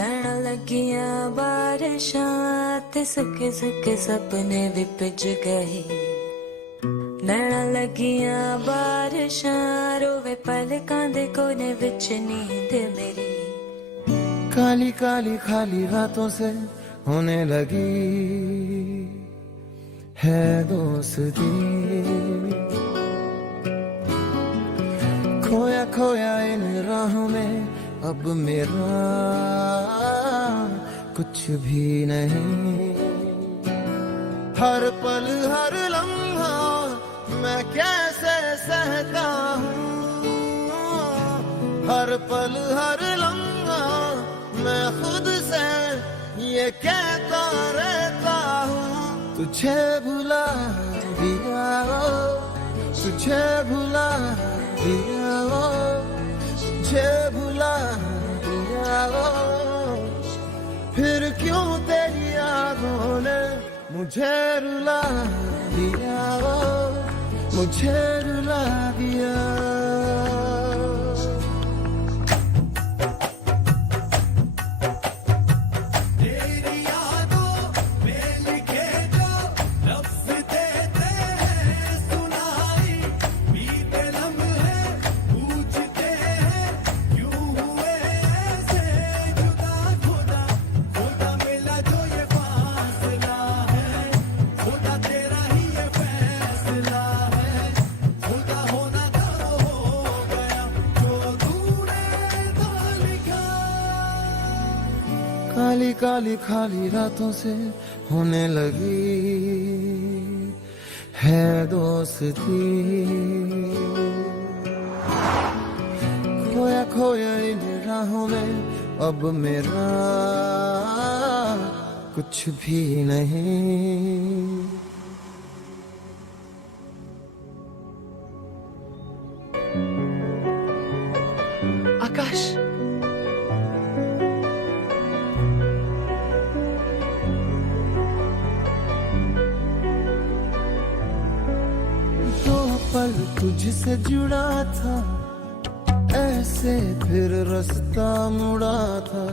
नैना लगियां बारिशां ते सुके सुके सपने भी भिज गए। नैना लगियां बारिशां रोवे पलकां दे कोने विच नींद मेरी। काली काली खाली रातों से होने लगी है दोस्ती। खोया खोया इन राहों में अब मेरा कुछ भी नहीं। हर पल हर लम्हा मैं कैसे सहता हूँ। हर पल हर लम्हा मैं खुद से ये कहता रहता हूँ। तुझे भुला दिया तुझे भुला दिया तुझे भुला दिया फिर क्यों तेरी यादों ने मुझे रुला दिया मुझे रुला दिया। काली काली खाली रातों से होने लगी है दोस्ती। खोया खोया इन राहों में अब मेरा कुछ भी नहीं। आकाश, पल तुझसे जुड़ा था ऐसे फिर रास्ता मुड़ा था।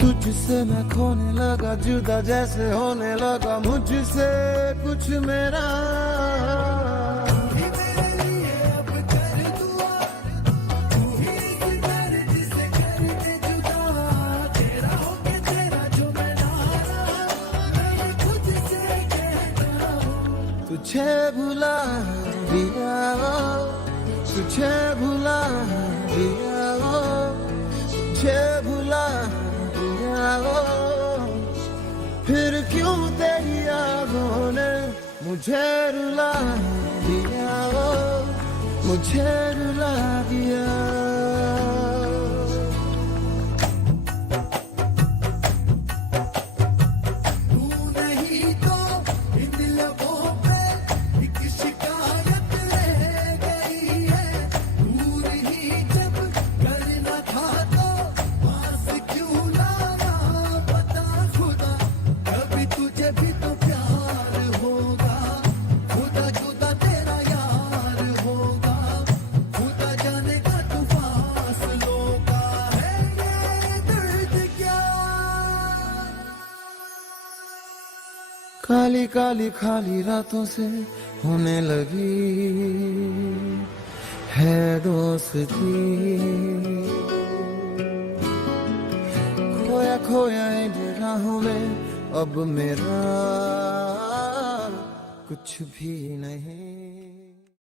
तुझसे मैं खोने लगा जुदा जैसे होने लगा मुझसे कुछ मेरा। तुझे भुला दिया तुझे भुला दिया तुझे भुला दिया फिर क्यों तेरी यादों ने मुझे रुला दिया मुझे रुला दिया। काली काली खाली रातों से होने लगी है दोस्ती। खोया खोया इन राहों में अब मेरा कुछ भी नहीं।